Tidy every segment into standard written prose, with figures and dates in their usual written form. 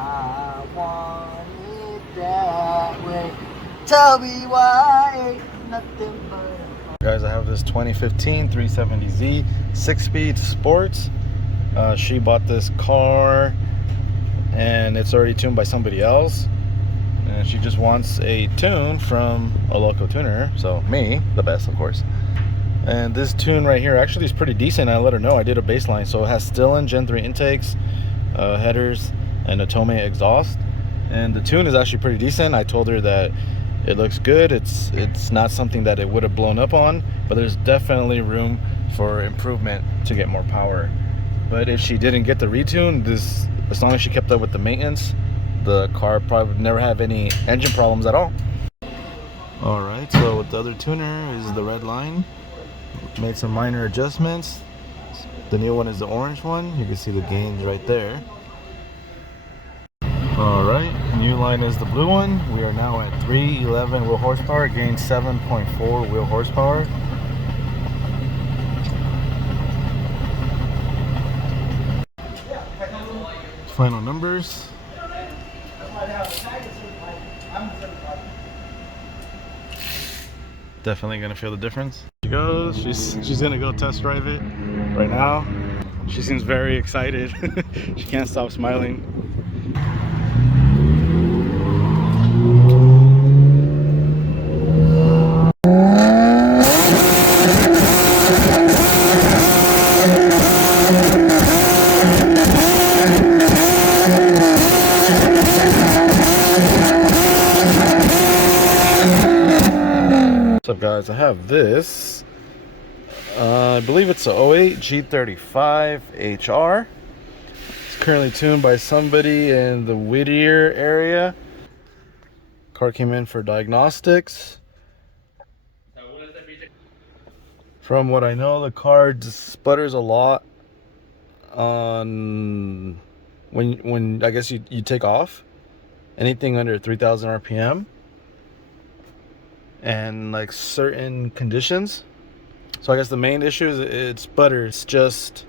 I want it that way. Tell me why ain't nothing but. Guys, I have this 2015 370Z 6-speed sports. She bought this car and it's already tuned by somebody else, and she just wants a tune from a local tuner, so me, the best of course. And this tune right here actually is pretty decent. I let her know I did a baseline, so it has Stillen Gen 3 intakes, headers, and a Tome exhaust, and the tune is actually pretty decent. I told her that it looks good. It's not something that it would have blown up on, but there's definitely room for improvement to get more power. But if she didn't get the retune, this, as long as she kept up with the maintenance, the car probably would never have any engine problems at all. Alright, so with the other tuner is the red line. Made some minor adjustments. The new one is the orange one. You can see the gains right there. Alright, new line is the blue one. We are now at 311 wheel horsepower, gained 7.4 wheel horsepower. Final numbers. Definitely gonna feel the difference. She goes, she's gonna go test drive it right now. She seems very excited. She can't stop smiling. What's up guys, I have this, I believe it's a 08 G35 HR. It's currently tuned by somebody in the Whittier area. Car came in for diagnostics. From what I know, the car just sputters a lot on when I guess you take off. Anything under 3,000 RPM. And like certain conditions. So I guess the main issue is it sputters. Just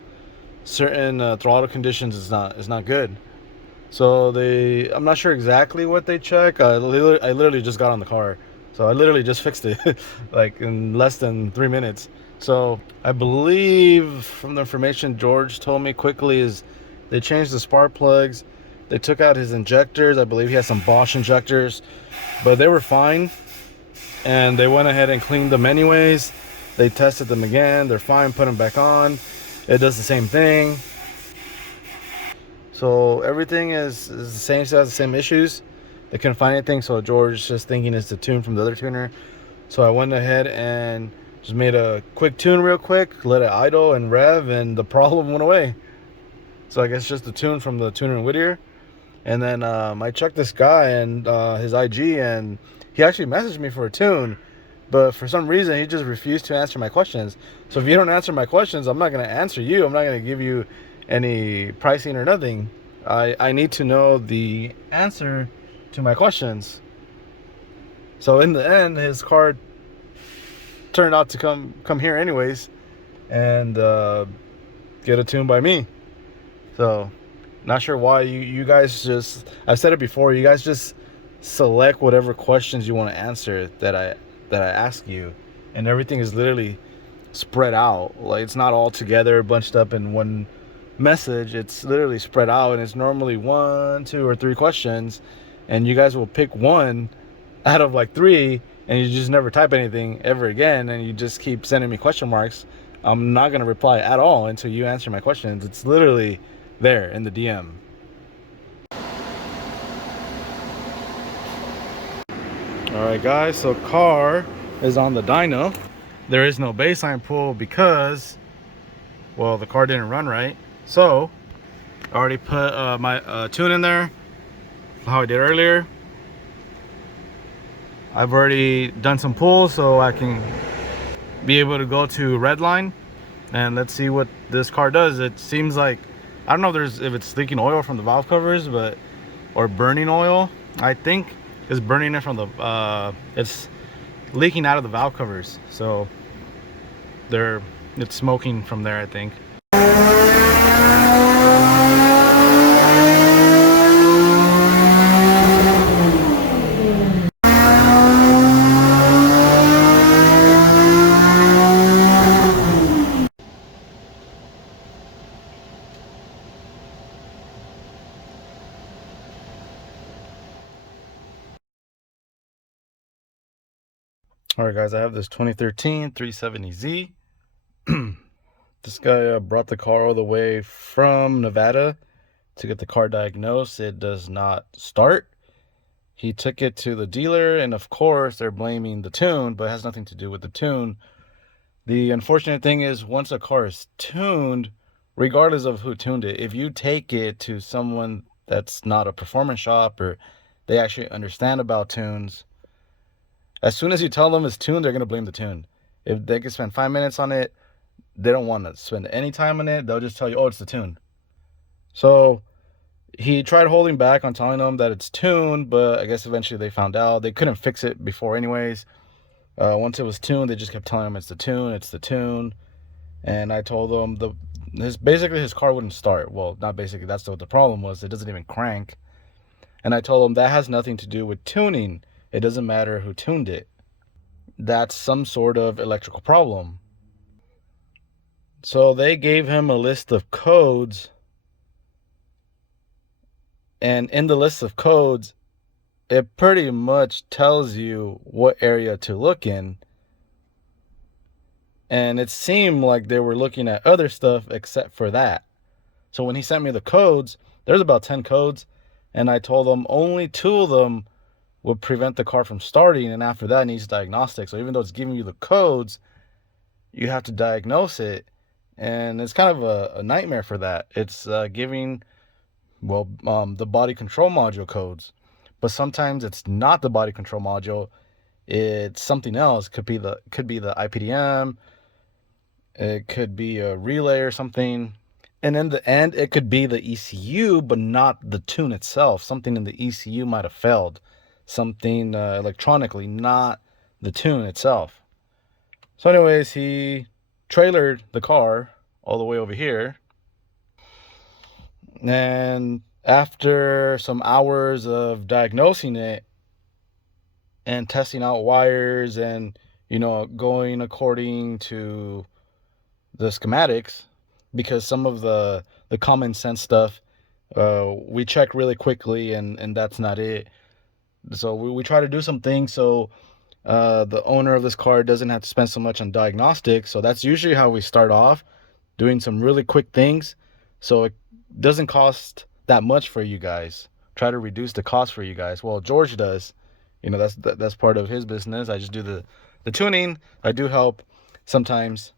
certain throttle conditions is not good. So I'm not sure exactly what they check. I literally just got on the car, so I literally just fixed it like in less than 3 minutes. So I believe from the information George told me quickly is they changed the spark plugs. They took out his injectors. I believe he has some Bosch injectors, but they were fine. And they went ahead and cleaned them anyways. They tested them again. They're fine. Put them back on. It does the same thing. So everything is the same. Still has the same issues. They couldn't find anything. So George just thinking it's the tune from the other tuner. So I went ahead and just made a quick tune real quick. Let it idle and rev, and the problem went away. So I guess just the tune from the tuner in Whittier. And then I checked this guy and his IG, and he actually messaged me for a tune, but for some reason he just refused to answer my questions. So if you don't answer my questions, I'm not going to answer you. I'm not going to give you any pricing or nothing. I need to know the answer to my questions. So in the end, his car turned out to come here anyways and get a tune by me. So not sure why you guys just, I've said it before, you guys just select whatever questions you want to answer that I ask you, and everything is literally spread out. Like, it's not all together bunched up in one message. It's literally spread out, and it's normally 1, 2, or 3 questions, and you guys will pick one out of like 3, and you just never type anything ever again, and you just keep sending me question marks. I'm not going to reply at all until you answer my questions. It's literally there in the DM. Alright guys, so car is on the dyno. There is no baseline pull because, well, the car didn't run right. So I already put my tune in there, how I did earlier. I've already done some pulls so I can be able to go to red line, and let's see what this car does. It seems like, I don't know if it's leaking oil from the valve covers, but or burning oil. I think it's burning it from the it's leaking out of the valve covers, so it's smoking from there, I think. Alright guys, I have this 2013 370Z. This guy brought the car all the way from Nevada to get the car diagnosed. It does not start. He took it to the dealer, and of course they're blaming the tune, but it has nothing to do with the tune. The unfortunate thing is, once a car is tuned, regardless of who tuned it, if you take it to someone that's not a performance shop or they actually understand about tunes, as soon as you tell them it's tuned, they're going to blame the tune. If they can spend 5 minutes on it, they don't want to spend any time on it. They'll just tell you, oh, it's the tune. So he tried holding back on telling them that it's tuned, but I guess eventually they found out. They couldn't fix it before anyways. Once it was tuned, they just kept telling him it's the tune, it's the tune. And I told them basically his car wouldn't start. Well, not basically, that's what the problem was. It doesn't even crank. And I told him that has nothing to do with tuning. It doesn't matter who tuned it. That's some sort of electrical problem. So they gave him a list of codes. And in the list of codes, it pretty much tells you what area to look in. And it seemed like they were looking at other stuff except for that. So when he sent me the codes, there's about 10 codes. And I told them only 2 of them would prevent the car from starting, and after that it needs diagnostic. So even though it's giving you the codes, you have to diagnose it, and it's kind of a nightmare for that. It's giving the body control module codes, but sometimes it's not the body control module, it's something else. Could be the IPDM, it could be a relay or something. And in the end, it could be the ECU, but not the tune itself. Something in the ECU might have failed. Something electronically, not the tune itself. So anyways, he trailered the car all the way over here. And after some hours of diagnosing it and testing out wires and, going according to the schematics, because some of the common sense stuff we check really quickly, and that's not it. So we try to do some things so the owner of this car doesn't have to spend so much on diagnostics. So that's usually how we start off, doing some really quick things so it doesn't cost that much for you guys. Try to reduce the cost for you guys. Well, George does. That's part of his business. I just do the tuning. I do help sometimes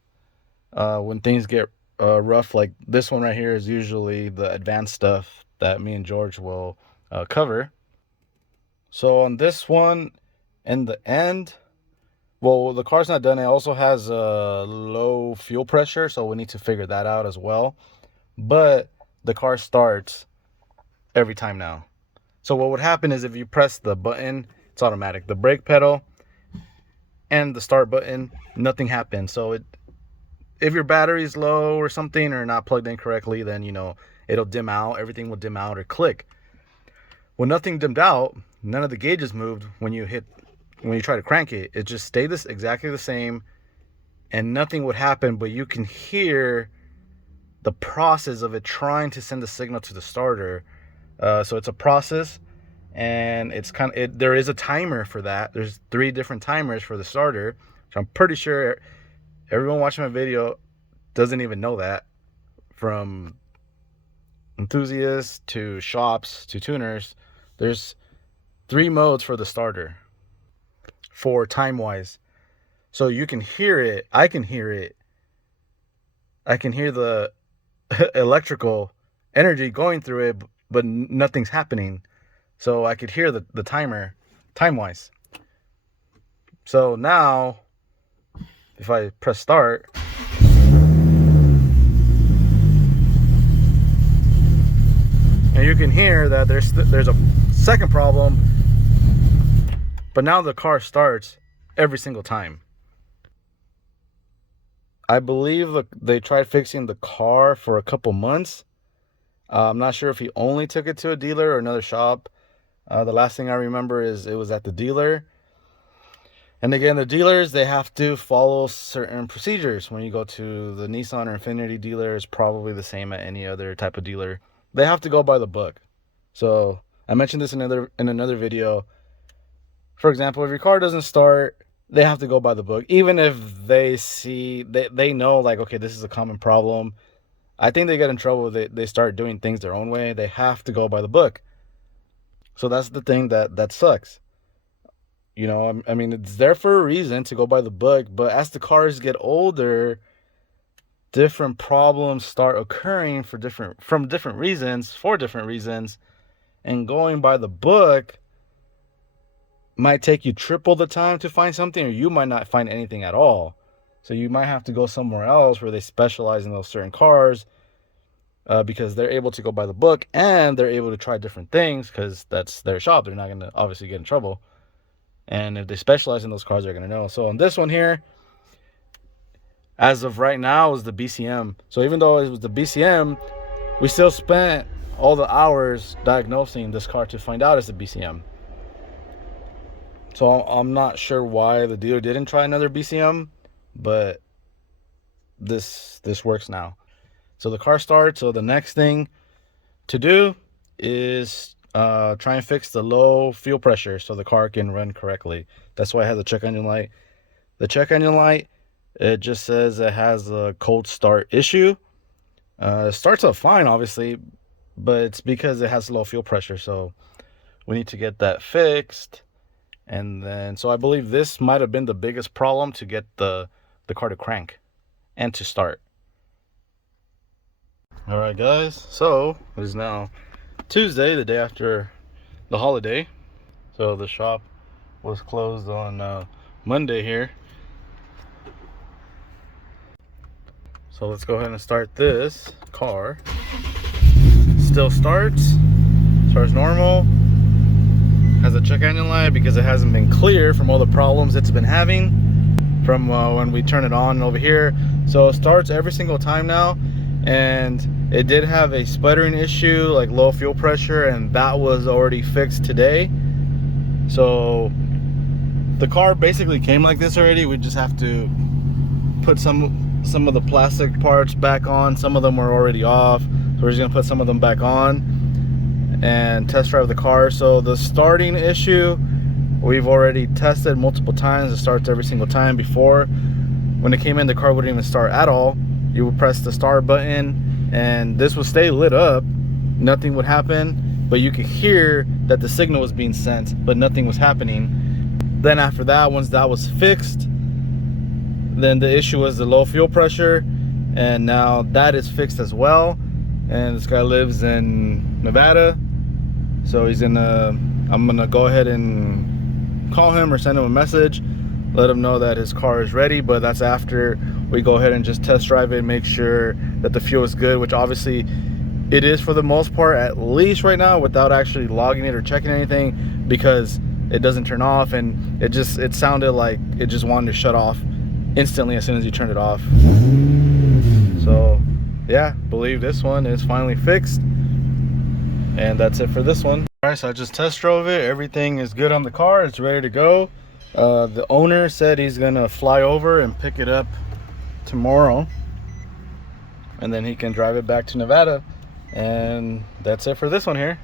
when things get rough. Like this one right here is usually the advanced stuff that me and George will cover. So on this one, in the end, well, the car's not done. It also has a low fuel pressure, so we need to figure that out as well. But the car starts every time now. So what would happen is if you press the button, it's automatic. The brake pedal and the start button, nothing happens. So if your battery's low or something, or not plugged in correctly, then it'll dim out. Everything will dim out or click. When nothing dimmed out, none of the gauges moved. When you try to crank it, it just stayed exactly the same, and nothing would happen. But you can hear the process of it trying to send the signal to the starter. So it's a process, and there is a timer for that. There's 3 different timers for the starter. So I'm pretty sure everyone watching my video doesn't even know that, from enthusiasts to shops to tuners. There's 3 modes for the starter for time wise. So you can hear it. I can hear it. I can hear the electrical energy going through it, but nothing's happening. So I could hear the timer time wise. So now if I press start, and you can hear that there's a second problem, but now the car starts every single time. I believe they tried fixing the car for a couple months. I'm not sure if he only took it to a dealer or another shop. The last thing I remember is it was at the dealer. And again, the dealers, they have to follow certain procedures. When you go to the Nissan or Infiniti dealer, it's probably the same at any other type of dealer. They have to go by the book. So I mentioned this in another video. For example, if your car doesn't start, they have to go by the book. Even if they see, they know like, okay, this is a common problem. I think they get in trouble if they start doing things their own way. They have to go by the book. So that's the thing that sucks. You know, I mean, it's there for a reason to go by the book, but as the cars get older, different problems start occurring for different reasons, and going by the book might take you triple the time to find something, or you might not find anything at all. So you might have to go somewhere else where they specialize in those certain cars, because they're able to go by the book and they're able to try different things because that's their shop. They're not going to obviously get in trouble. And if they specialize in those cars, they're going to know. So on this one here, as of right now, is the BCM. So even though it was the BCM, we still spent all the hours diagnosing this car to find out it's the BCM. So I'm not sure why the dealer didn't try another BCM, but this works now. So the car starts. So the next thing to do is try and fix the low fuel pressure so the car can run correctly. That's why it has a check engine light. The check engine light, it just says it has a cold start issue. It starts up fine, obviously, but it's because it has low fuel pressure. So we need to get that fixed. And then, so I believe this might have been the biggest problem to get the car to crank and to start. All right, guys. So it is now Tuesday, the day after the holiday. So the shop was closed on Monday here. So let's go ahead and start this car. Still starts normal. Has a check engine light because it hasn't been clear from all the problems it's been having from when we turn it on over here. So it starts every single time now, and it did have a sputtering issue, like low fuel pressure, and that was already fixed today. So the car basically came like this already. We just have to put some of the plastic parts back on. Some of them were already off, so we're just gonna put some of them back on and test drive the car. So the starting issue, we've already tested multiple times. It starts every single time. Before, when it came in, the car wouldn't even start at all. You would press the start button and this would stay lit up, nothing would happen, but you could hear that the signal was being sent, but nothing was happening. Then after that, once that was fixed, then the issue was the low fuel pressure, and now that is fixed as well. And this guy lives in Nevada, so I'm gonna go ahead and call him or send him a message, let him know that his car is ready. But that's after we go ahead and just test drive it, make sure that the fuel is good, which obviously it is for the most part, at least right now, without actually logging it or checking anything, because it doesn't turn off, and it sounded like it just wanted to shut off instantly as soon as you turned it off. So yeah, believe this one is finally fixed. And that's it for this one. All right, so I just test drove it. Everything is good on the car. It's ready to go. The owner said he's gonna fly over and pick it up tomorrow, and then he can drive it back to Nevada. And that's it for this one here.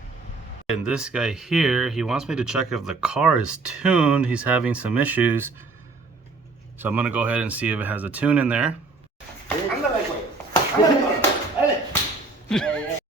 And this guy here, he wants me to check if the car is tuned. He's having some issues, so I'm gonna go ahead and see if it has a tune in there.